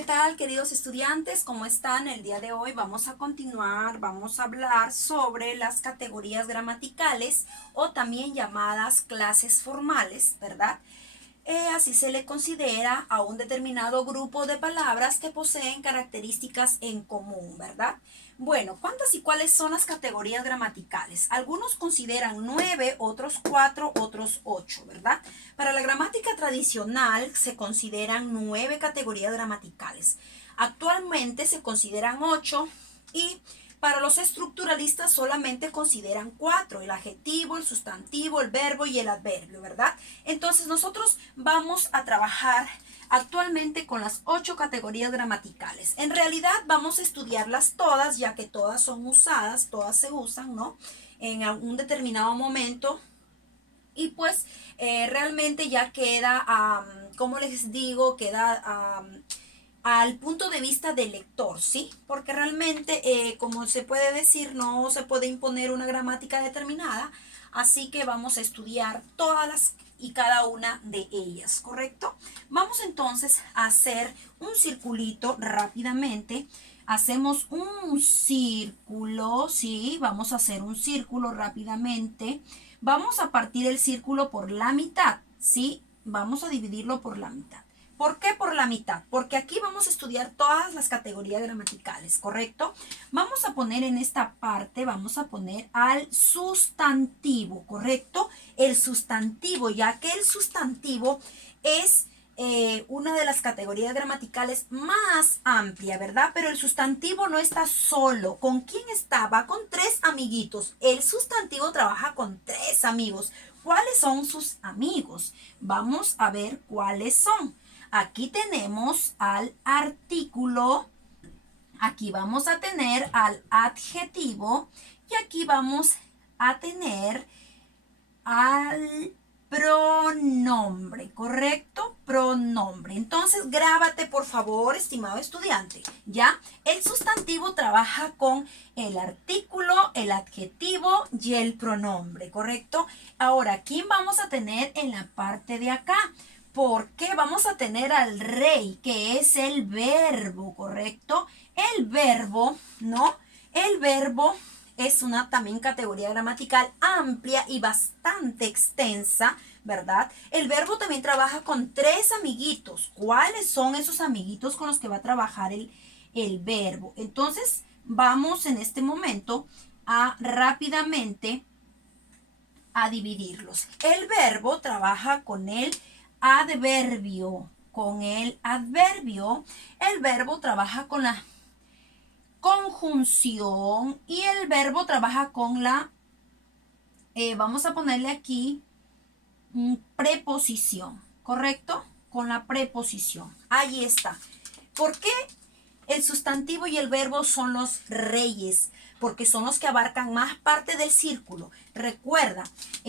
¿Qué tal, queridos estudiantes? ¿Cómo están? El día de hoy vamos a continuar, vamos a hablar sobre las categorías gramaticales o también llamadas clases formales, ¿verdad? Así se le considera a un determinado grupo de palabras que poseen características en común, ¿verdad? Bueno, ¿cuántas y cuáles son las categorías gramaticales? Algunos consideran 9, otros 4, otros 8, ¿verdad? Para la gramática tradicional se consideran 9 categorías gramaticales. Actualmente se consideran 8 y para los estructuralistas solamente consideran 4, el adjetivo, el sustantivo, el verbo y el adverbio, ¿verdad? Entonces nosotros vamos a trabajar actualmente con las 8 categorías gramaticales. En realidad vamos a estudiarlas todas, ya que todas son usadas, todas se usan, ¿no? En un determinado momento. Y pues realmente ya queda, como les digo, queda al punto de vista del lector, ¿sí? Porque realmente, como se puede decir, no se puede imponer una gramática determinada, así que vamos a estudiar todas las y cada una de ellas, ¿correcto? Vamos entonces a hacer un circulito rápidamente. Hacemos un círculo, ¿sí? Vamos a hacer un círculo rápidamente. Vamos a partir el círculo por la mitad, ¿sí? Vamos a dividirlo por la mitad. ¿Por qué por la mitad? Porque aquí vamos a estudiar todas las categorías gramaticales, ¿correcto? Vamos a poner en esta parte, vamos a poner al sustantivo, ¿correcto? El sustantivo, ya que el sustantivo es una de las categorías gramaticales más amplia, ¿verdad? Pero el sustantivo no está solo. ¿Con quién está? Va con 3 amiguitos. El sustantivo trabaja con 3 amigos. ¿Cuáles son sus amigos? Vamos a ver cuáles son. Aquí tenemos al artículo, aquí vamos a tener al adjetivo y aquí vamos a tener al pronombre, ¿correcto? Pronombre. Entonces, grábate, por favor, estimado estudiante, ¿ya? El sustantivo trabaja con el artículo, el adjetivo y el pronombre, ¿correcto? Ahora, ¿quién vamos a tener en la parte de acá? Porque vamos a tener al rey, que es el verbo, ¿correcto? El verbo, ¿no? El verbo es una también categoría gramatical amplia y bastante extensa, ¿verdad? El verbo también trabaja con 3 amiguitos. ¿Cuáles son esos amiguitos con los que va a trabajar el verbo? Entonces, vamos en este momento a rápidamente a dividirlos. El verbo trabaja con el adverbio. Con el adverbio, el verbo trabaja con la conjunción y el verbo trabaja con la, vamos a ponerle aquí, preposición, ¿correcto? Con la preposición. Ahí está. ¿Por qué el sustantivo y el verbo son los reyes? Porque son los que abarcan más parte del círculo. Recuerda,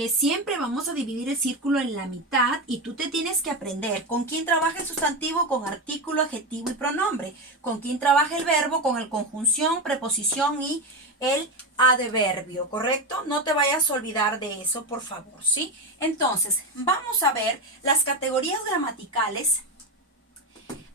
siempre vamos a dividir el círculo en la mitad y tú te tienes que aprender con quién trabaja el sustantivo, con artículo, adjetivo y pronombre. Con quién trabaja el verbo, con el conjunción, preposición y el adverbio, ¿correcto? No te vayas a olvidar de eso, por favor, ¿sí? Entonces, vamos a ver las categorías gramaticales.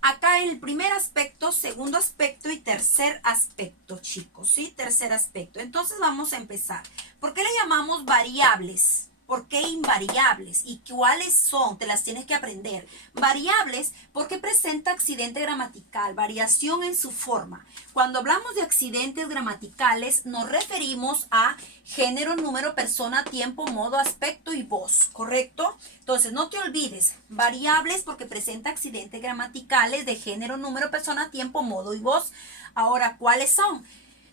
Acá el primer aspecto, segundo aspecto y tercer aspecto, chicos, ¿sí? Tercer aspecto. Entonces vamos a empezar. ¿Por qué le llamamos variables? ¿Por qué invariables? ¿Y cuáles son? Te las tienes que aprender. Variables porque presenta accidente gramatical, variación en su forma. Cuando hablamos de accidentes gramaticales nos referimos a género, número, persona, tiempo, modo, aspecto y voz, ¿correcto? Entonces no te olvides, variables porque presenta accidentes gramaticales de género, número, persona, tiempo, modo y voz. Ahora, ¿cuáles son?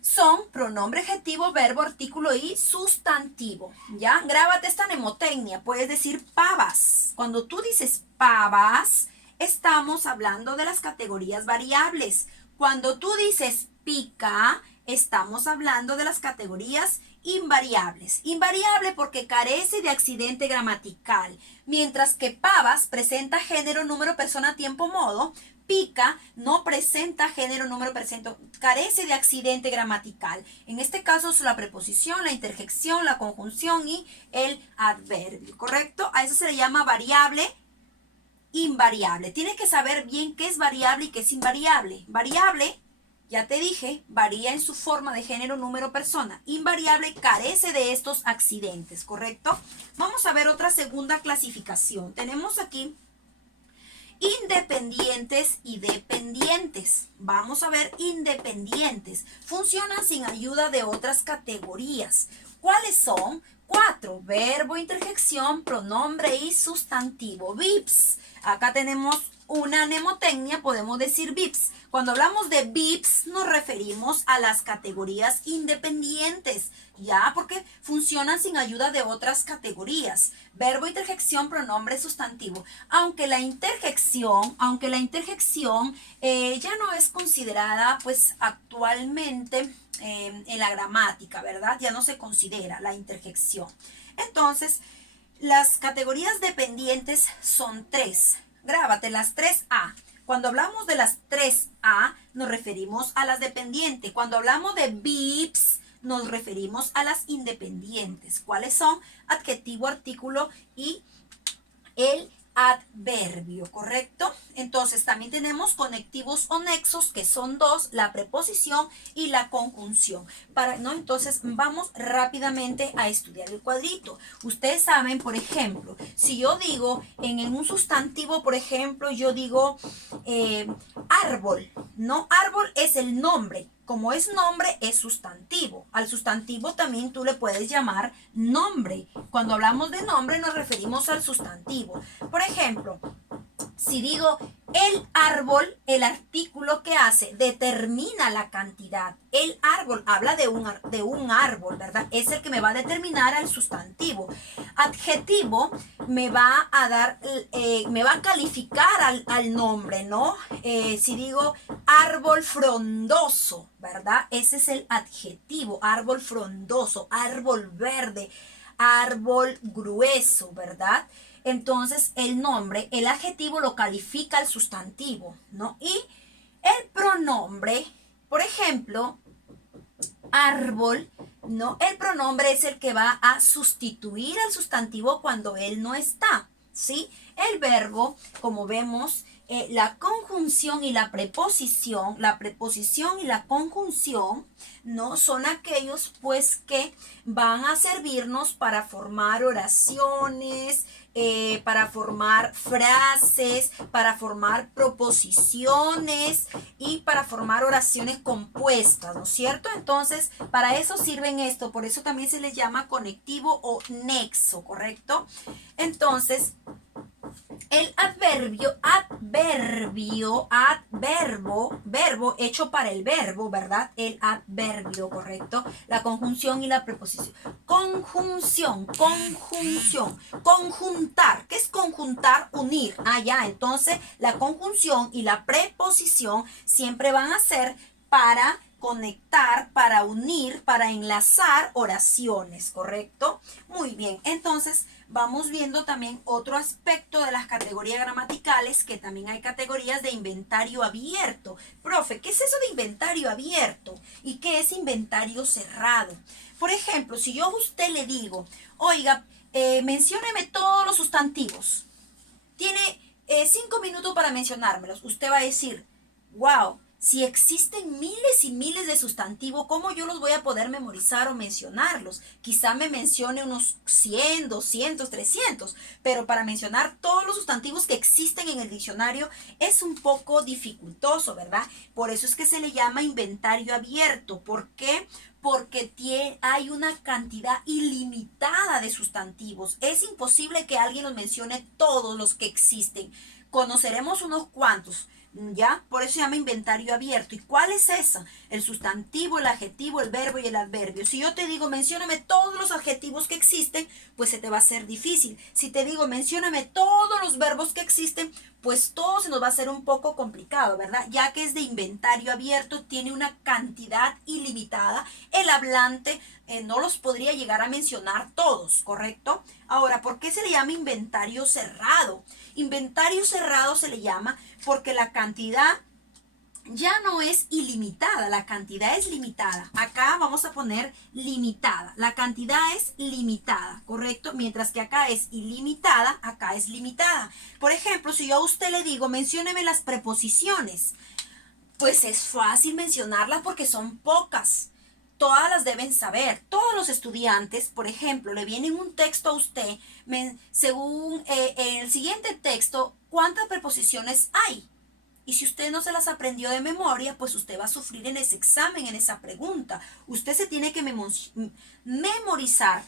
Son pronombre, adjetivo, verbo, artículo y sustantivo, ¿ya? Grábate esta mnemotecnia, puedes decir pavas. Cuando tú dices pavas, estamos hablando de las categorías variables. Cuando tú dices pica, estamos hablando de las categorías invariables. Invariable porque carece de accidente gramatical, mientras que pavas presenta género, número, persona, tiempo, modo. Pica no presenta género, número, presento, carece de accidente gramatical. En este caso es la preposición, la interjección, la conjunción y el adverbio, ¿correcto? A eso se le llama variable invariable. Tienes que saber bien qué es variable y qué es invariable. Variable, ya te dije, varía en su forma de género, número, persona. Invariable carece de estos accidentes, ¿correcto? Vamos a ver otra segunda clasificación. Tenemos aquí independientes y dependientes. Vamos a ver independientes. Funcionan sin ayuda de otras categorías. ¿Cuáles son? 4. Verbo, interjección, pronombre y sustantivo. VIPs. Acá tenemos una mnemotecnia, podemos decir VIPs. Cuando hablamos de VIPs nos referimos a las categorías independientes, ¿ya? Porque funcionan sin ayuda de otras categorías. Verbo, interjección, pronombre, sustantivo. Aunque la interjección ya no es considerada pues actualmente en la gramática, ¿verdad? Ya no se considera la interjección. Entonces, las categorías dependientes son 3. Grábate las 3A. Cuando hablamos de las 3A, nos referimos a las dependientes. Cuando hablamos de VIPs, nos referimos a las independientes. ¿Cuáles son? Adjetivo, artículo y el adverbio, ¿correcto? Entonces también tenemos conectivos o nexos, que son 2, la preposición y la conjunción. Entonces vamos rápidamente a estudiar el cuadrito. Ustedes saben, por ejemplo, si yo digo en un sustantivo, por ejemplo, yo digo árbol, ¿no? Árbol es el nombre. Como es nombre, es sustantivo. Al sustantivo también tú le puedes llamar nombre. Cuando hablamos de nombre nos referimos al sustantivo. Por ejemplo, si digo el árbol, el artículo que hace determina la cantidad. El árbol habla de un árbol, ¿verdad? Es el que me va a determinar al sustantivo. Adjetivo me va a dar, me va a calificar al nombre, ¿no? Si digo árbol frondoso, ¿verdad? Ese es el adjetivo, árbol frondoso, árbol verde, árbol grueso, ¿verdad? Entonces el nombre, el adjetivo lo califica al sustantivo, ¿no? Y el pronombre, por ejemplo, árbol, ¿no? El pronombre es el que va a sustituir al sustantivo cuando él no está, ¿sí? El verbo, como vemos, la conjunción y la preposición y la conjunción, ¿no? Son aquellos, pues, que van a servirnos para formar oraciones, para formar frases, para formar proposiciones y para formar oraciones compuestas, ¿no es cierto? Entonces, para eso sirven esto, por eso también se les llama conectivo o nexo, ¿correcto? Entonces, el verbo hecho para el verbo, ¿verdad? El adverbio, ¿correcto? La conjunción y la preposición. Conjunción, conjuntar. ¿Qué es conjuntar? Unir. Ya, entonces la conjunción y la preposición siempre van a ser para conectar, para unir, para enlazar oraciones, ¿correcto? Muy bien, entonces vamos viendo también otro aspecto de las categorías gramaticales, que también hay categorías de inventario abierto. Profe, ¿qué es eso de inventario abierto? ¿Y qué es inventario cerrado? Por ejemplo, si yo a usted le digo, oiga, mencióneme todos los sustantivos. Tiene 5 minutos para mencionármelos. Usted va a decir, wow, si existen miles y miles de sustantivos, ¿cómo yo los voy a poder memorizar o mencionarlos? Quizá me mencione unos 100, 200, 300, pero para mencionar todos los sustantivos que existen en el diccionario es un poco dificultoso, ¿verdad? Por eso es que se le llama inventario abierto. ¿Por qué? Porque hay una cantidad ilimitada de sustantivos. Es imposible que alguien los mencione todos los que existen. Conoceremos unos cuantos, ¿ya? Por eso se llama inventario abierto. ¿Y cuál es esa? El sustantivo, el adjetivo, el verbo y el adverbio. Si yo te digo, mencióname todos los adjetivos que existen, pues se te va a hacer difícil. Si te digo, mencióname todos los verbos que existen, pues todo se nos va a hacer un poco complicado, ¿verdad? Ya que es de inventario abierto, tiene una cantidad ilimitada. El hablante no los podría llegar a mencionar todos, ¿correcto? Ahora, ¿por qué se le llama inventario cerrado? Inventario cerrado se le llama porque la cantidad ya no es ilimitada, la cantidad es limitada. Acá vamos a poner limitada, la cantidad es limitada, ¿correcto? Mientras que acá es ilimitada, acá es limitada. Por ejemplo, si yo a usted le digo, mencióneme las preposiciones, pues es fácil mencionarlas porque son pocas. Todas las deben saber. Todos los estudiantes, por ejemplo, le viene un texto a usted, según el siguiente texto, ¿cuántas preposiciones hay? Y si usted no se las aprendió de memoria, pues usted va a sufrir en ese examen, en esa pregunta. Usted se tiene que memorizar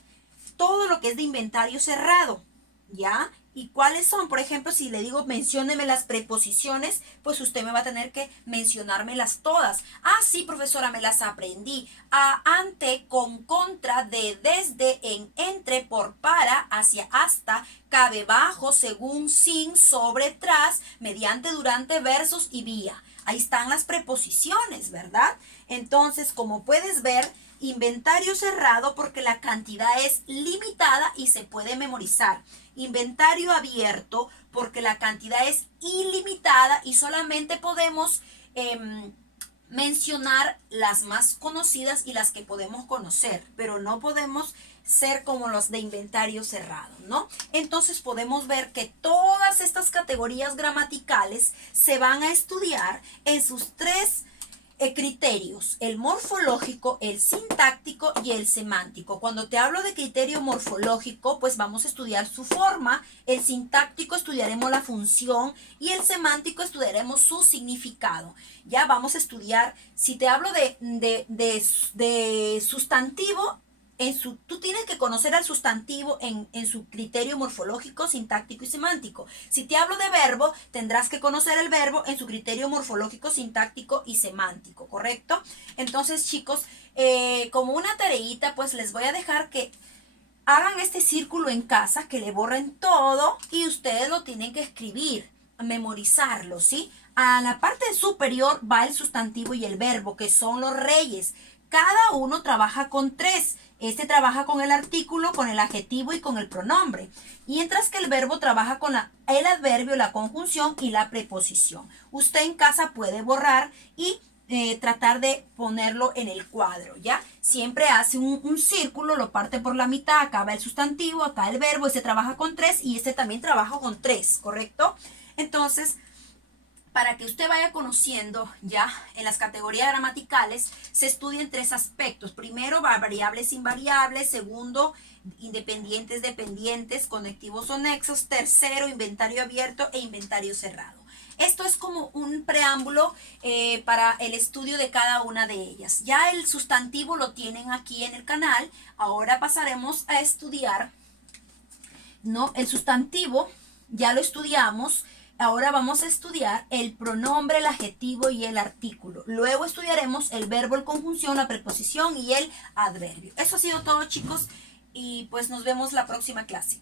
todo lo que es de inventario cerrado, ¿ya? ¿Y cuáles son? Por ejemplo, si le digo mencióneme las preposiciones, pues usted me va a tener que mencionármelas todas. Ah, sí, profesora, me las aprendí. A, ante, con, contra, de, desde, en, entre, por, para, hacia, hasta, cabe, bajo, según, sin, sobre, tras, mediante, durante, versus y vía. Ahí están las preposiciones, ¿verdad? Entonces, como puedes ver, inventario cerrado porque la cantidad es limitada y se puede memorizar. Inventario abierto porque la cantidad es ilimitada y solamente podemos mencionar las más conocidas y las que podemos conocer, pero no podemos ser como los de inventario cerrado, ¿no? Entonces podemos ver que todas estas categorías gramaticales se van a estudiar en sus tres criterios: el morfológico, el sintáctico y el semántico. Cuando te hablo de criterio morfológico, pues vamos a estudiar su forma, el sintáctico estudiaremos la función y el semántico estudiaremos su significado. Ya vamos a estudiar, si te hablo de sustantivo, tú tienes que conocer al sustantivo en su criterio morfológico, sintáctico y semántico. Si te hablo de verbo, tendrás que conocer el verbo en su criterio morfológico, sintáctico y semántico, ¿correcto? Entonces, chicos, como una tareita, pues les voy a dejar que hagan este círculo en casa, que le borren todo y ustedes lo tienen que escribir, memorizarlo, ¿sí? A la parte superior va el sustantivo y el verbo, que son los reyes. Cada uno trabaja con tres. Este trabaja con el artículo, con el adjetivo y con el pronombre. Mientras que el verbo trabaja con el adverbio, la conjunción y la preposición. Usted en casa puede borrar y tratar de ponerlo en el cuadro, ¿ya? Siempre hace un círculo, lo parte por la mitad, acá va el sustantivo, acá el verbo, este trabaja con tres y este también trabaja con tres, ¿correcto? Entonces, para que usted vaya conociendo ya en las categorías gramaticales, se estudian tres aspectos. Primero, variables invariables. Segundo, independientes, dependientes, conectivos o nexos. Tercero, inventario abierto e inventario cerrado. Esto es como un preámbulo para el estudio de cada una de ellas. Ya el sustantivo lo tienen aquí en el canal. Ahora pasaremos a estudiar, ¿no? El sustantivo ya lo estudiamos. Ahora vamos a estudiar el pronombre, el adjetivo y el artículo. Luego estudiaremos el verbo, la conjunción, la preposición y el adverbio. Eso ha sido todo, chicos, y pues nos vemos la próxima clase.